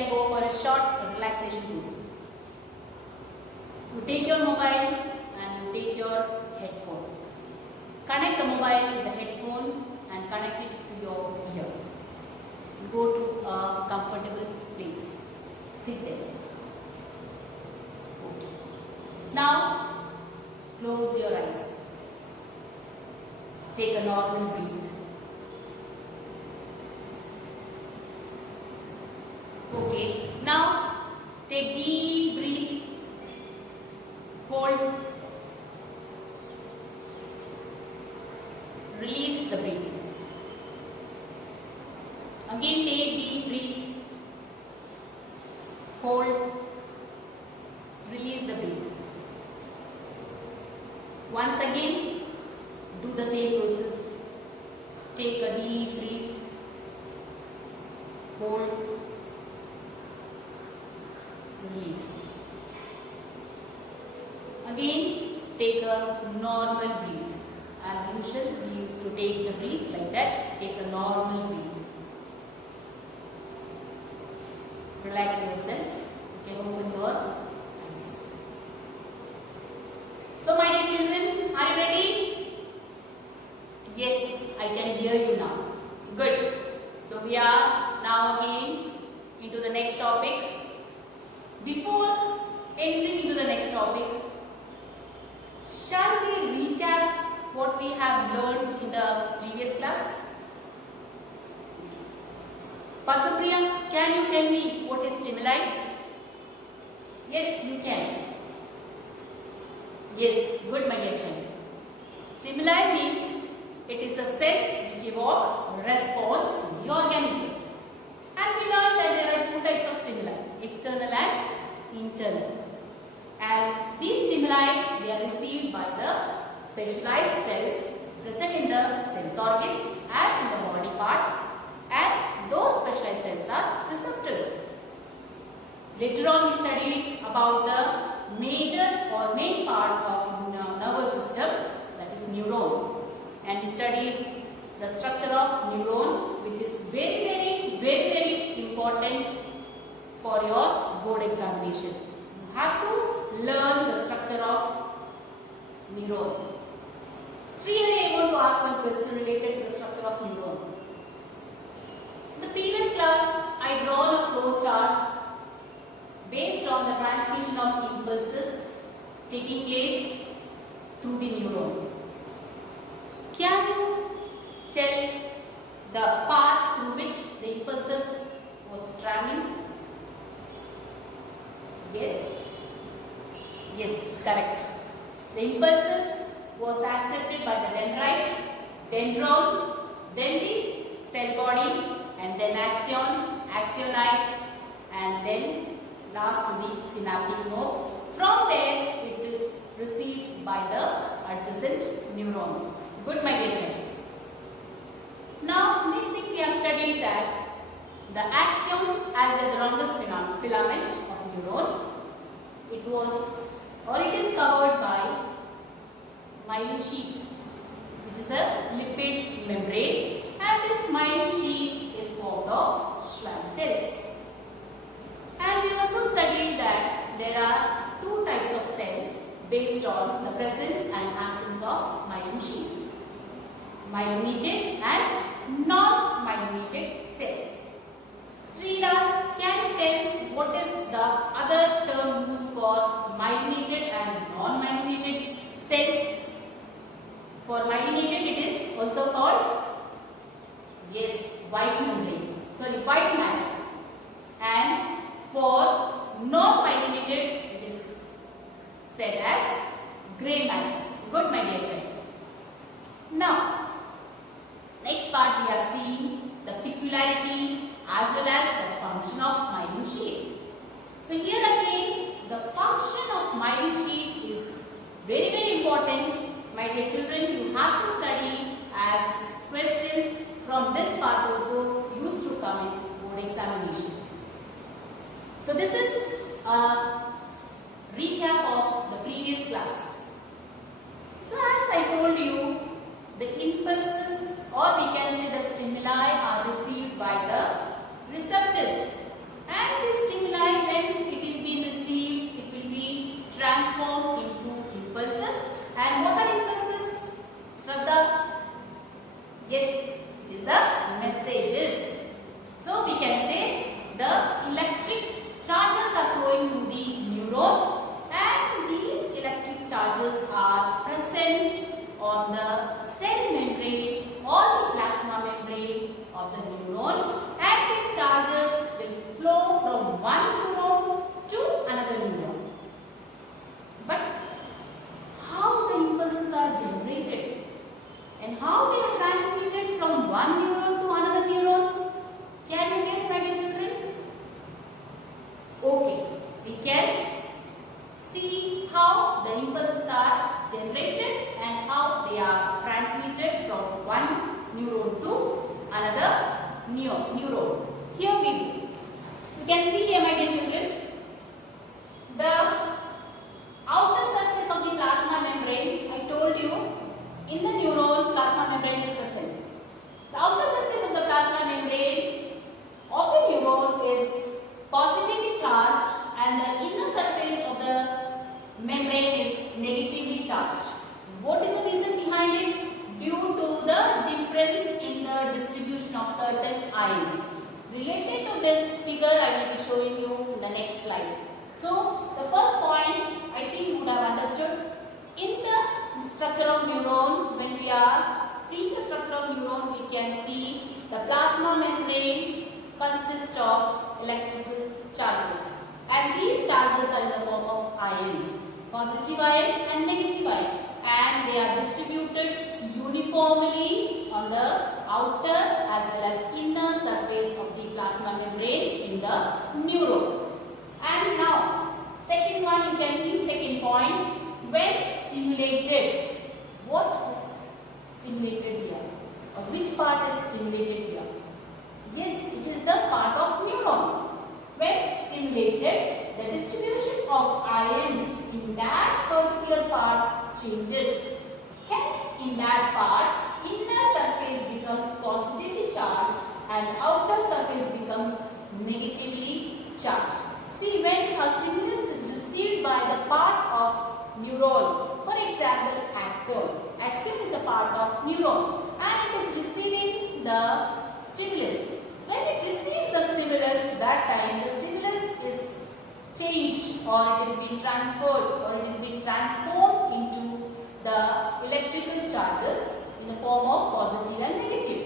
can go for a short relaxation process. You take your mobile and you take your headphone. Connect the mobile with the headphone and connect it to your ear. Go to a comfortable place. Sit there. Okay. Now, close your eyes. Take a normal breath. Okay. Now, take deep breath. Hold. Release the breath. Again, take deep breath. Hold. Release the breath. Once again, do the same process. Take a deep breath. Hold. Release. Again, take a normal breath. As usual, we used to take the breath like that. Take a normal breath. Relax yourself. You can open your eyes. So, my dear children, are you ready? Yes, I can hear you now. Good. So, we are now again into the next topic. Before entering into the next topic, shall we recap what we have learned in the previous class? Padmapriya, can you tell me what is stimuli? Yes, you can. Yes, good my dear child. Stimuli means it is a sense which evoke response in the organism. And we learned that there are two types of stimuli, external and internal. And these stimuli, they are received by the specialized cells present in the sense organs and in the body part, and those specialized cells are receptors. Later on we studied about the major or main part of nervous system, that is neuron, and we studied the structure of neuron, which is very important for your board examination. You have to learn the structure of neuron. Srihari, I want to ask one question related to the structure of neuron. In the previous class, I drawn a flow chart based on the transmission of impulses taking place through the neuron. Can you tell the paths through which the impulses was traveling? Yes? Yes, correct. The impulses was accepted by the dendrite, dendron, then the cell body, and then axon, axonite, and then last to the synaptic node. From there, it is received by the adjacent neuron. Good, my dear child. Now, next thing we have studied that the axons as the longest filament of neuron, it was or it is covered by myelin sheath, which is a lipid membrane, and this myelin sheath is formed of Schwann cells. And we also studied that there are two types of cells based on the presence and absence of myelin sheath: myelinated and non-myelinated cells. Srila, can you tell what is the other term used for myelinated and non-myelinated cells? For myelinated, it is also called, yes, white membrane. Sorry, white matter. And for non-myelinated, it is said as grey matter. Good, my dear child. Now, next part we have seen the peculiarity as well as the function of myelin sheath. So here again, the function of myelin sheath is very important. My dear children, you have to study as questions from this part also used to come in board examination. So this is a recap of the previous class. So as I told you, the impulses, or we can say the stimuli, are received by the receptors, and these charged. What is the reason behind it? Due to the difference in the distribution of certain ions. Related to this figure, I will be showing you in the next slide. So, the first point I think you would have understood. In the structure of neuron, when we are seeing the structure of neuron, we can see the plasma membrane consists of electrical charges. And these charges are in the form of ions, positive ion and negative ion. And they are distributed uniformly on the outer as well as inner surface of the plasma membrane in the neuron. And now, second one, you can see second point, when stimulated. What is stimulated here? Or which part is stimulated here? Yes, it is the part of neuron. When stimulated, the distribution of ions in that particular part changes. Hence, in that part, inner surface becomes positively charged and outer surface becomes negatively charged. See, when a stimulus is received by the part of neuron, for example, axon. Axon is a part of neuron and it is receiving the stimulus. When it receives the stimulus, that time the stimulus is changed or it is being transferred or it is being transformed into the electrical charges in the form of positive and negative.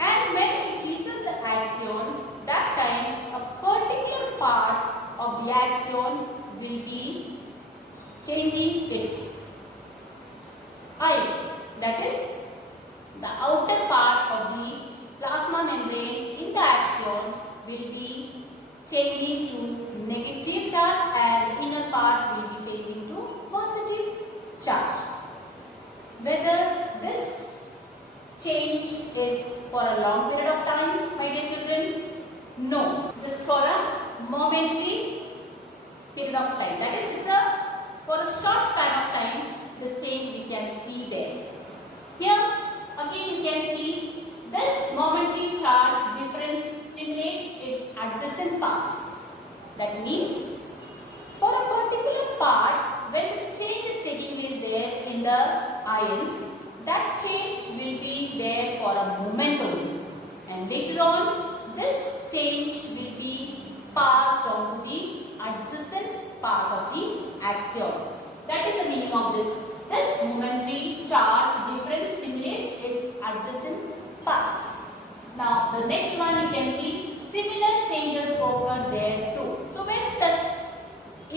And when it reaches the axon, that time a particular part of the axon will be changing its ions. That is, the outer part of the plasma membrane in the axon will be changing to negative charge and inner part will be changing to positive charge. Whether this change is for a long period of time, my dear children? No. This is for a momentary period of time. That is, it's for a short span of time, this change we can see there. Here, again you can see this momentary charge difference stimulates its adjacent parts. That means, for a particular part, when the change is taking place there in the ions, that change will be there for a moment only. And later on, this change will be passed on to the adjacent part of the axion. That is the meaning of this. This momentary charge difference stimulates its adjacent parts. Now, the next one you can see similar changes occur there too. So, when the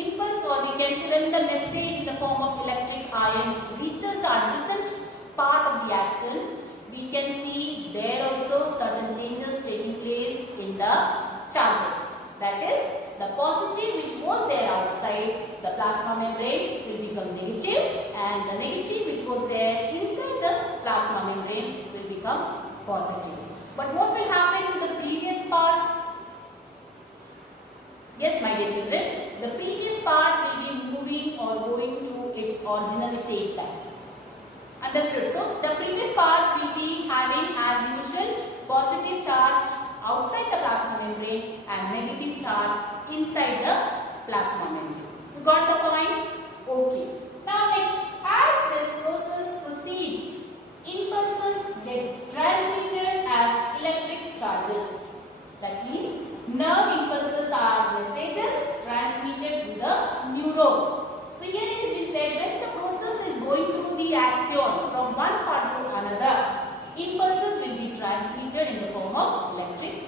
impulse or we can say when the message in the form of electric ions reaches the adjacent part of the axon, we can see there also certain changes taking place in the charges. That is, the positive which was there outside the plasma membrane will become negative and the negative which was there inside the plasma membrane will become positive. But what will happen to the previous part? Yes, my dear children, the previous part will be moving or going to its original state back. Understood? So, the previous part will be having as usual positive charge outside the plasma membrane and negative charge inside the plasma membrane. You got the point? Okay. Now next, as this process proceeds, impulses get transmitted as electric charges. That means nerve impulses are messages transmitted to the neuron. So here it is said when the process is going through the axion from one part to another, impulses will be transmitted in the form of electric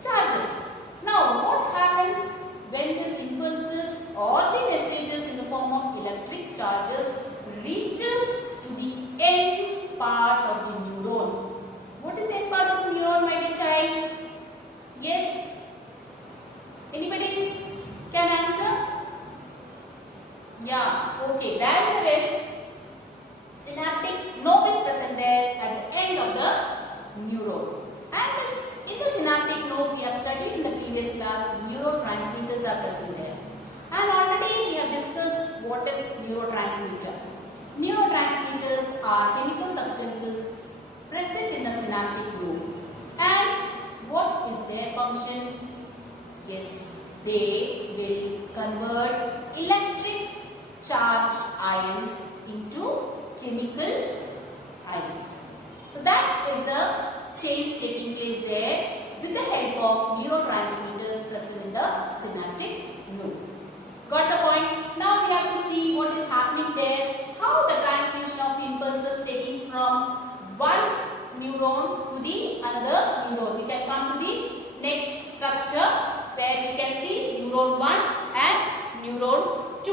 charges. Now what happens when these impulses or the messages in the form of electric charges reaches to the end part of the neuron? What is end part of the neuron, my dear child? Yes? Anybody can answer? Yeah, okay. The answer is synaptic knob is present there at the end of the neuron. And in the synaptic knob we have studied in the previous class, neurotransmitters are present there. And already we have discussed what is neurotransmitter. Neurotransmitters are chemical substances present in the synaptic knob. And what is their function? Yes, they will convert electric charged ions into chemical ions. So that is the change taking place there with the help of neurotransmitters present in the synaptic node. Got the point? Now we have to see what is happening there, how the transmission of impulses taking from one neuron to the another neuron. We can come to the next structure where we can see neuron 1 and neuron 2.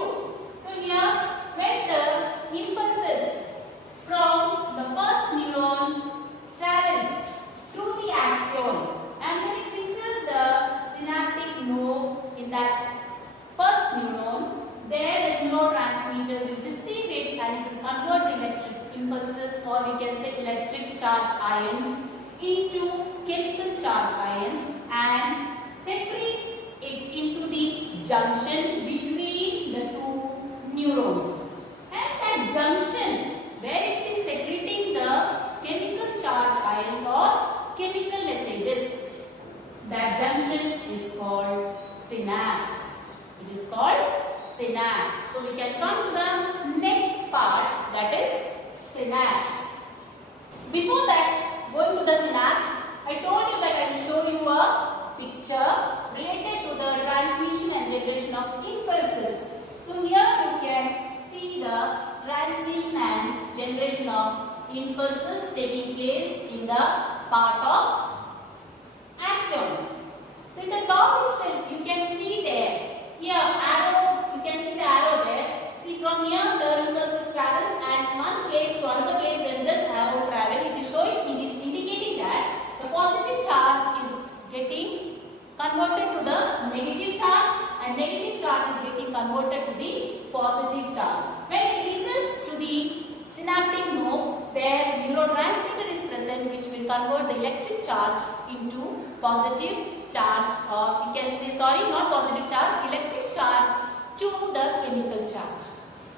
So here when the impulses from the first neuron travels through the axon and when it reaches the synaptic node in that first neuron, there the neurotransmitter will receive it and it will convert the electric impulses, or we can say electric charge ions, into chemical charge ions and separate it into the junction between the two neurons. And that junction where it is secreting the chemical charge ions or chemical messages, that junction is called synapse. It is called synapse. So we can come to the next part, that is synapse. Before that, going to the synapse, I told you that I will show you a picture related to the transmission and generation of impulses. So here you can see the transmission and generation of impulses taking place in the part of axon. So in the top itself, you can see there. Here arrow, you can see the arrow there. See from here the impulses travels and one place to another place when this arrow travel, it is showing, indicating that the positive charge is getting converted to the negative charge and negative charge is getting converted to the positive charge. When it reaches to the synaptic node, there neurotransmitter is present which will convert the electric charge into positive charge, or we can say, sorry, not positive charge, electric charge to the chemical charge.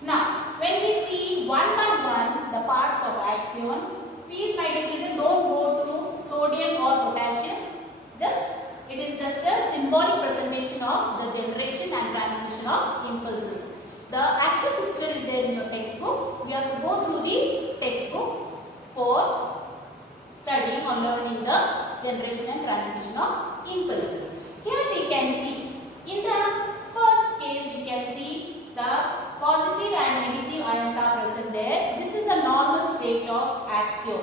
Now, when we see one by one the parts of axon, please my dear children don't go to sodium or potassium. It is just a symbolic presentation of the generation and transmission of impulses. The actual picture is there in your textbook. We have to go through the textbook for studying or learning the generation and transmission of impulses. Here we can see, in the first case we can see the positive and negative ions are present there. This is the normal state of axon.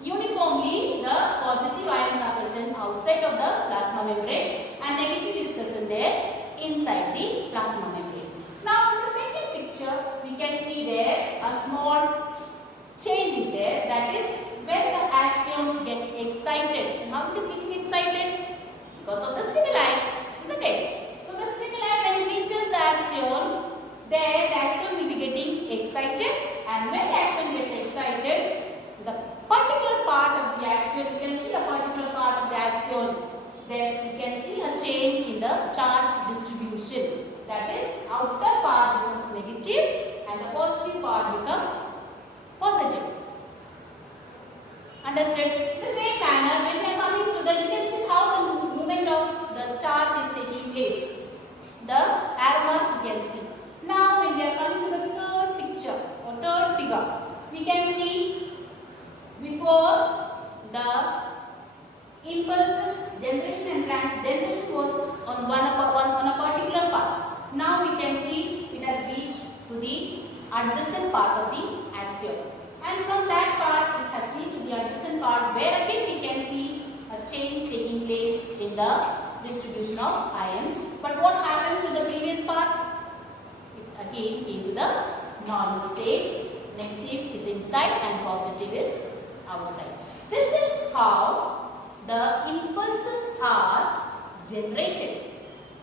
Uniformly the positive ions are present outside of the plasma membrane and negative is present there inside the plasma membrane. Now in the second picture we can see there a small change is there, that is when the axons get excited. And how it is getting excited? Because of the stimuli, isn't it? So the stimuli when it reaches the axon, then the axon will be getting excited, and when the axon gets excited, the particular part of the axon, you can see a particular part of the axon, then you can see a change in the charge distribution. That is, outer part becomes negative and the positive part becomes positive. Understood? The same manner, when we are coming to the, you can see how the movement of the charge is taking place. The arrow mark you can see. Now when we are coming to the third picture or third figure, we can see before the impulses generation and generation was on a particular part. Now we can see it has reached to the adjacent part of the axion. And from that part it has reached to the adjacent part where again we can see a change taking place in the distribution of ions. But what happens to the previous part? It again came to the normal state. Negative is inside and positive is outside. This is how the impulses are generated.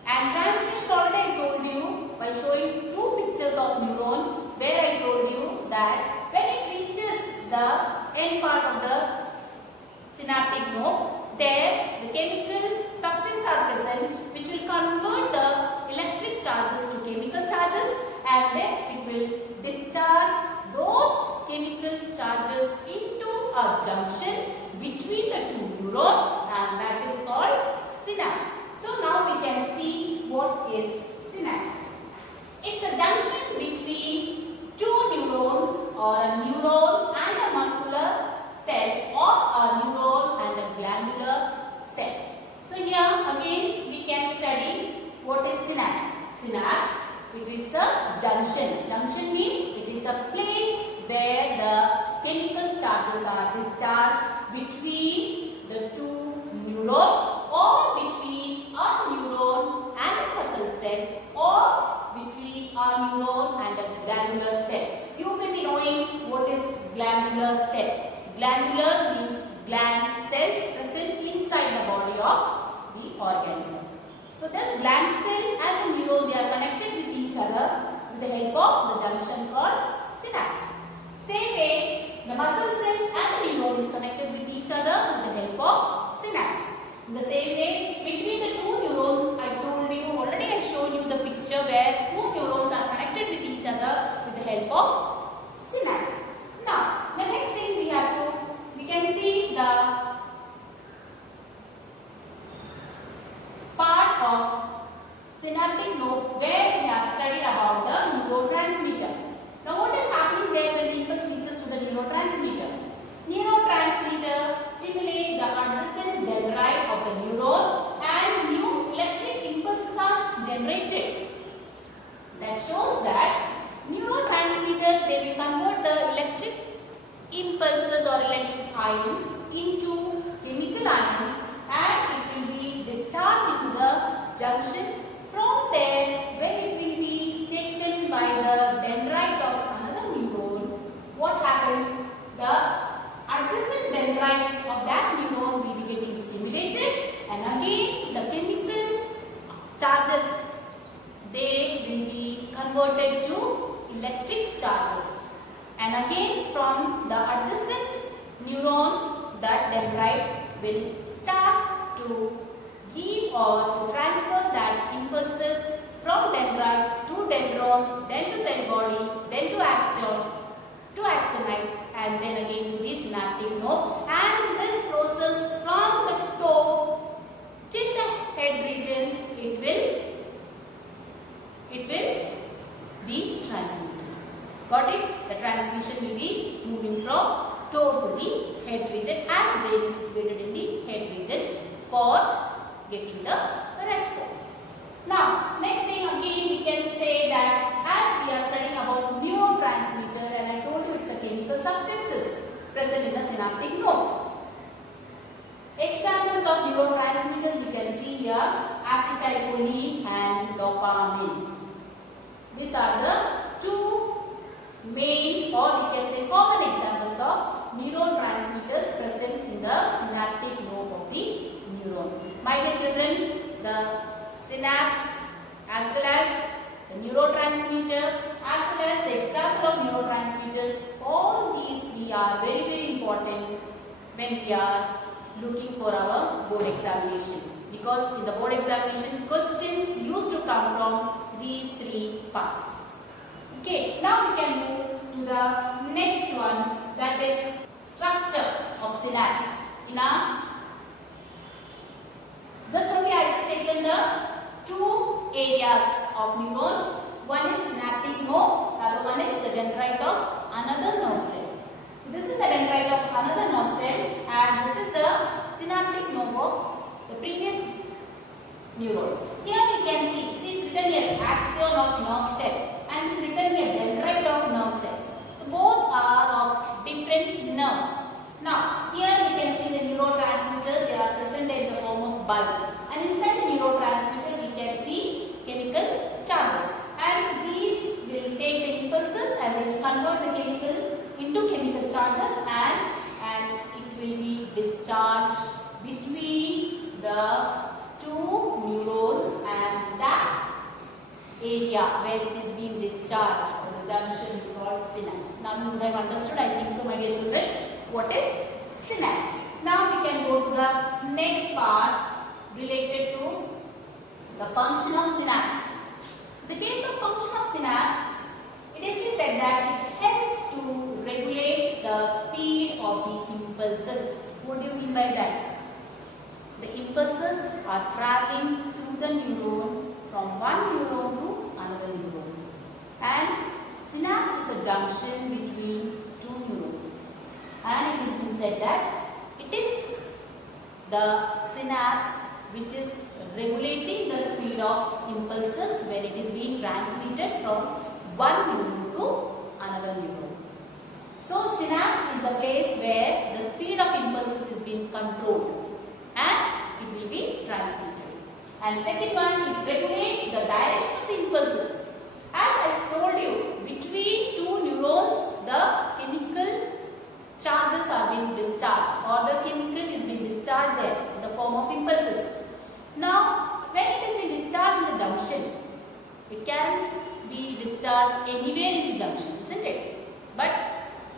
And transmission already I told you by showing two pictures of neuron where I told you that when it reaches the end part of the synaptic node, there the chemical substance are present which will convert the electric charges to chemical charges, and then it will discharge those chemical charges into a junction between the two neurons, and that is called synapse. So now we can see what is synapse. It's a junction between two neurons synapse? Synapse, it is a junction. Junction means it is a place where the chemical charges are discharged between the two neurons or between a neuron and a muscle cell or between a neuron and a glandular cell. You may be knowing what is glandular cell. Glandular means gland cells present inside the body of the organism. So this gland cell and the neuron, they are connected with each other with the help of the junction called synapse. Same way, the muscle cell and the neuron is connected with each other with the help of synapse. In the same way, between the two neurons, I told you already, I showed you the picture where two neurons are connected with each other with the help of synapse. Now, the next thing we can see the part of synaptic lobe where we have studied about the neurotransmitter. Now what is happening there when the impulse reaches to the neurotransmitter? Neurotransmitter stimulate the adjacent dendrite of the neuron and new electric impulses are generated. That shows that neurotransmitter, they will convert the electric impulses or electric ions into chemical ions and it will be discharged into the junction. From there, when it will be taken by the dendrite of another neuron, what happens? The adjacent dendrite of that neuron will be getting stimulated and again the chemical charges, they will be converted to electric charges. And again from the adjacent neuron, that dendrite will start to give or to transfer that impulses from dendrite to dendron, then to cell body, then to axon, to axonite, and then again to the synaptic node. And this process from the toe till the head region, it will be transmitted. Got it? The transmission will be moving from toe to the head region as brain is situated in the head region for getting the response. Now, next thing again we can say that as we are studying about neurotransmitter and I told you it's the chemical substances present in the synaptic node. Examples of neurotransmitters you can see here, acetylcholine and dopamine. These are the two main or we can say common examples of neurotransmitters present in the synaptic node of the neuron. My dear children, the synapse as well as the neurotransmitter as well as the example of neurotransmitter, all these three are very important when we are looking for our board examination, because in the board examination questions used to come from these three parts. Okay, now we can move to the next one, that is structure of synapse. Just only I have taken the two areas of neuron. One is synaptic node, the other one is the dendrite of another nerve cell. So this is the dendrite of another nerve cell and this is the synaptic node of the previous neuron. Here we can see it's written here axon of nerve cell and it's written here dendrite of nerve cell. So both are of different nerves. Now here we can see the neurotransmitters, they are present in the form of bulb, and inside the neurotransmitter we can see chemical charges, and these will take the impulses and they will convert the chemical into chemical charges and it will be discharged between the two neurons and that area where it is being discharged or the junction is called synapse. Now you have understood, I think so, my dear children, what is synapse. Now we can go to the next part related to the function of synapse. In the case of function of synapse, it has been said that it helps to regulate the speed of the impulses. What do you mean by that? The impulses are traveling through the neuron from one neuron to another neuron, and synapse is a junction between two neurons, and it has been said that it is the synapse which is regulating the speed speed of impulses when it is being transmitted from one neuron to another neuron. So synapse is a place where the speed of impulses is being controlled and it will be transmitted. And second one, it regulates the direction of the impulses. As I told you, between two neurons, the chemical charges are being discharged, or the chemical is being discharged there in the form of impulses. Now, when it is being discharged in the junction, it can be discharged anywhere in the junction, isn't it? But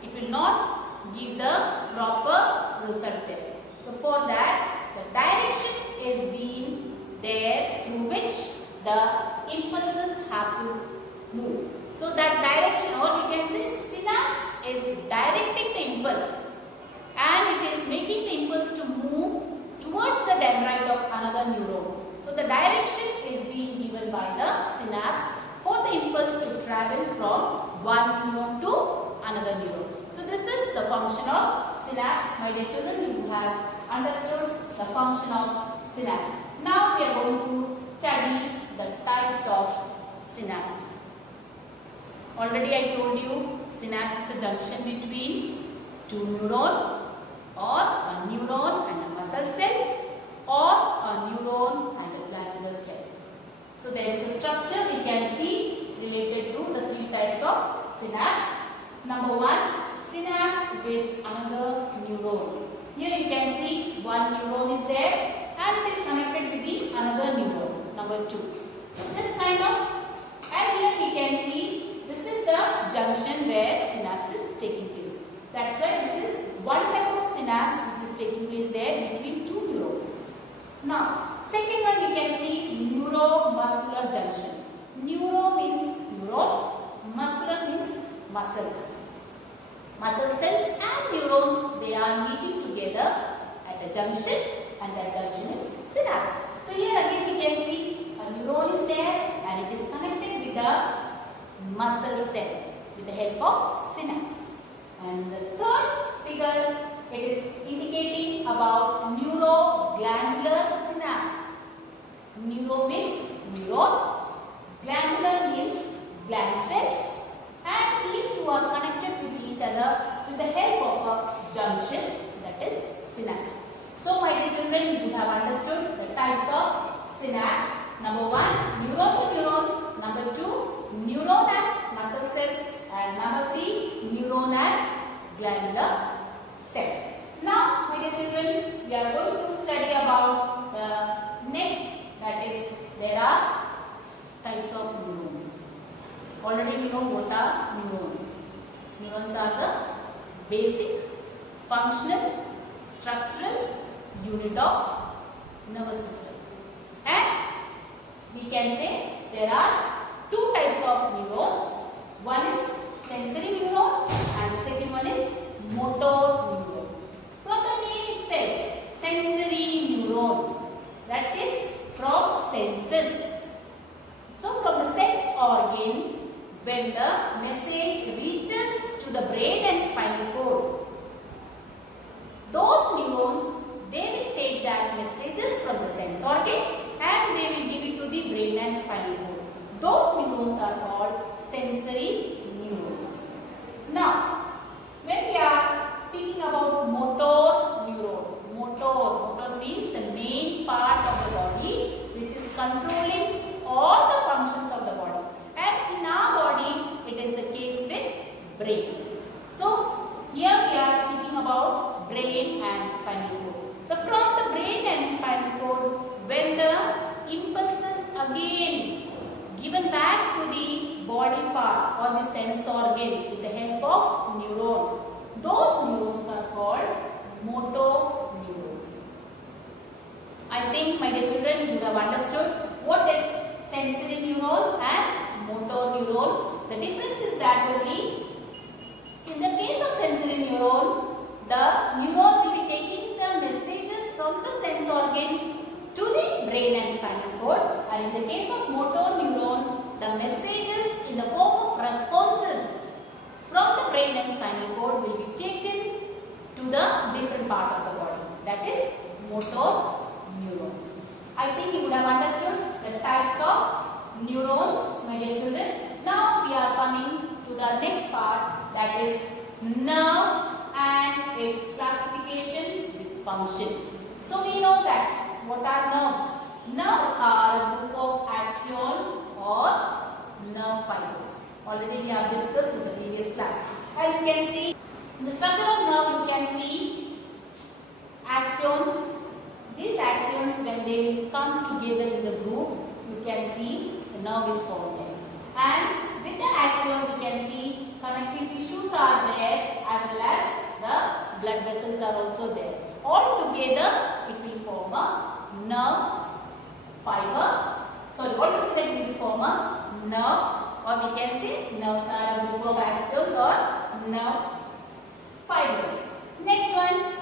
it will not give the proper result there. So, for that, the direction is being there through which the impulses have to move. So, that direction, or we can say synapse, is directing the impulse and it is making the impulse to move towards the dendrite of another neuron. So, the direction is being given by the synapse for the impulse to travel from one neuron to another neuron. So, this is the function of synapse. My dear children, you have understood the function of synapse. Now, we are going to study the types of synapses. Already I told you, synapse is a junction between two neurons, or a neuron and a muscle cell, or a neuron and a glandular cell. So, there is a structure we can see related to the three types of synapse. Number one, synapse with another neuron. Here you can see one neuron is there and it is connected with the another neuron. Number two. So, this kind of, and here we can see this is the junction where synapse is taking place. That's why this is one type of synapse which is taking place there between two neurons. Now, second one we can see neuromuscular junction. Neuro means neuron, muscular means muscles. Muscle cells and neurons, they are meeting together at a junction and that junction is synapse. So, here again we can see a neuron is there and it is connected with the muscle cell with the help of synapse. And the third figure, it is indicating about neuroglandular synapse. Neuro means neuron, glandular means gland cells, and these two are connected with each other with the help of a junction, that is synapse. So, my dear children, you would have understood the types of synapse. Number one, neuron to neuron. Number two, neuron and muscle cells, and number three, neuron and glandular cells. Now, my dear children, we are going to study about the next, that is, there are types of neurons. Already we know what are neurons. Neurons are the basic, functional, structural unit of nervous system. And we can say there are two types of neurons. One is sensory neuron and the second one is motor neuron. From the name itself, sensory neuron, that is from senses. So, from the sense organ, when the message reaches to the brain and spinal cord, those neurons, they will take that messages from the sense organ and they will give it to the brain and spinal cord. Those neurons are called sensory neurons. Now, when we are speaking about motor neuron, motor means the main part of the body which is controlling all the functions of the body. And in our body, it is the case with brain. So, here we are speaking about brain and spinal cord. So, from the brain and spinal cord, when the impulses again given back to the body part or the sense organ with the help of neuron, those neurons are called motor neurons. I think, my dear children, you would have understood what is sensory neuron and motor neuron. The difference is that only in the case of sensory neuron, the neuron will be taking the messages from the sense organ to the brain and spinal cord, and in the case of motor neuron, the messages in the form of responses from the brain and spinal cord will be taken to the different part of the body, that is motor neuron. I think you would have understood the types neurons, my dear children. Now we are coming to the next part, that is nerve and its classification with function. So we know that what are nerves? Nerves are a group of axon or nerve fibers. Already we have discussed in the previous class. And you can see in the structure of nerve, you can see axons. These axons, when they will come together in the group, you can see the nerve is formed there. And with the axon, you can see connective tissues are there, as well as the blood vessels are also there. All together, it will form a nerve fiber. Sorry, all together it will form a nerve, or we can say nerves are a group of axons or nerve fibers. Next one,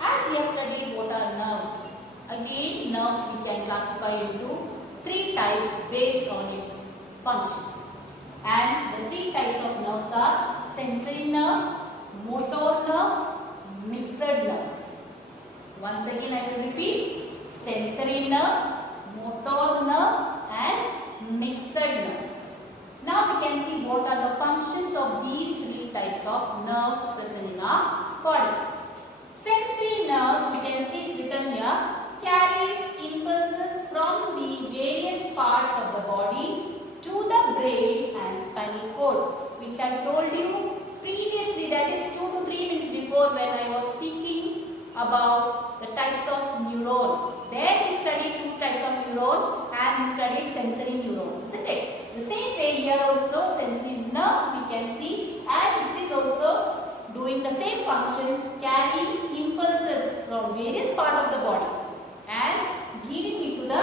as we have studied what are nerves. Again, nerves we can classify into three types based on its function. And the three types of nerves are sensory nerve, motor nerve, mixed nerves. Once again I will repeat: sensory nerve, motor nerve and mixed nerves. Now we can see what are the functions of these three types of nerves present in our body. Sensory nerves, you can see it's written here, carries impulses from the various parts of the body to the brain and spinal cord, which I told you previously, that is 2 to 3 minutes before, when I was speaking about the types of neuron. There we studied 2 types of neuron and we studied sensory neuron, isn't it? The same way here also, sensory nerve we can see, and it is also doing the same function, carrying impulses from various parts of the body and giving it to the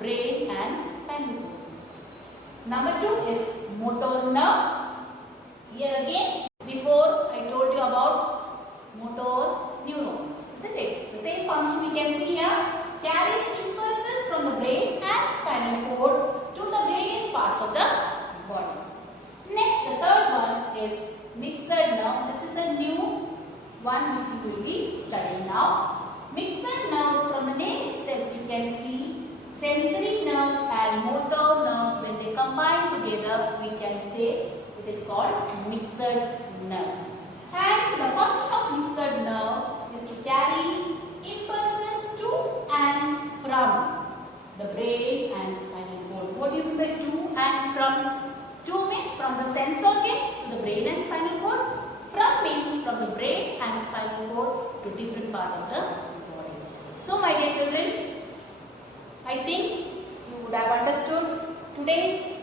brain and spinal cord. Number 2 is motor nerve. Here again, before I told you about motor neurons, isn't it? The same function we can see here, carries impulses from the brain and spinal cord to the various parts of the body. Next, the third one is mixed nerve. This is a new one which we will be studying now. Mixed nerves, from the name itself we can see sensory nerves and motor nerves, when they combine together we can say it is called mixed nerves. And the function of mixed nerve is to carry impulses to and from the brain and spinal cord. What do you mean by to and from? To means from the sense organ to the brain and spinal cord. From means from the brain and spinal cord to different part of the body. So my dear children, I think you would have understood today's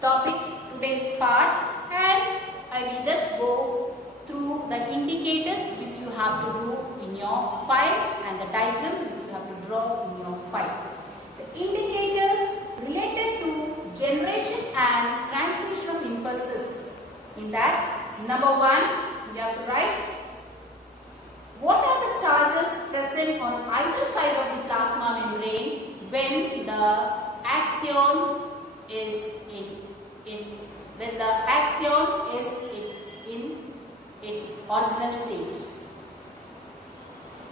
topic, today's part, and I will just go through the indicators which you have to do in your file and the diagram which you have to draw in your file. The indicators related to generation and transmission of impulses. In that, number 1, we have to write what are the charges present on either side of the plasma membrane when the axion is in its original state.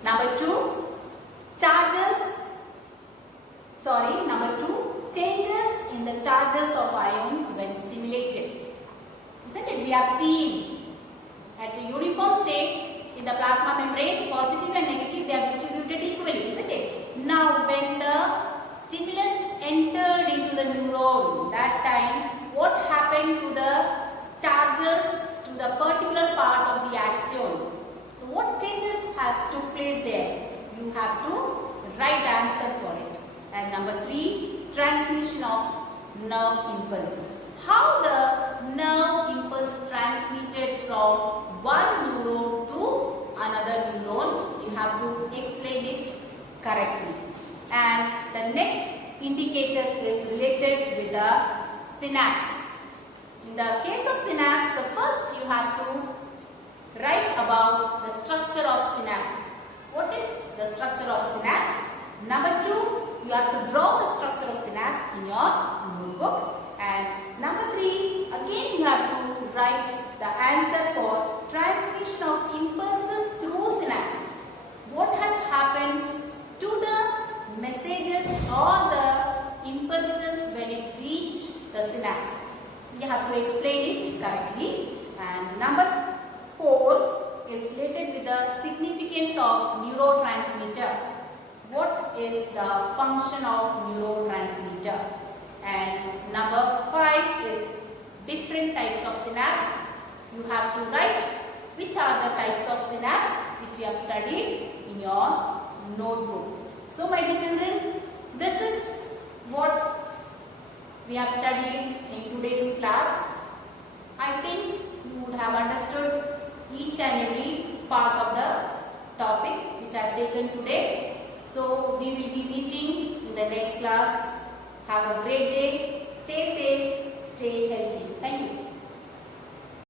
Number 2, changes in the charges of ions when stimulated. Isn't it? We have seen at a uniform state in the plasma membrane, positive and negative, they are distributed equally, isn't it? Now, when the stimulus entered into the neuron, that time, what happened to the charges to the particular part of the axion? So, what changes has took place there? You have to write the answer for it. And number 3, transmission of nerve impulses. How the nerve impulse transmitted from one neuron to another neuron, you have to explain it correctly. And the next indicator is related with the synapse. In the case of synapse, the first you have to write about the structure of synapse. What is the structure of synapse? Number 2, you have to draw the structure of synapse in your notebook. And number 3, again you have to write the answer for transmission of impulses through synapse. What has happened to the messages or the impulses when it reaches synapse. So you have to explain it correctly. And number 4 is related with the significance of neurotransmitter. What is the function of neurotransmitter? And number 5 is different types of synapse. You have to write which are the types of synapse which we have studied in your notebook. So my dear children, this is what we have studied in today's class. I think you would have understood each and every part of the topic which I have taken today. So we will be meeting in the next class.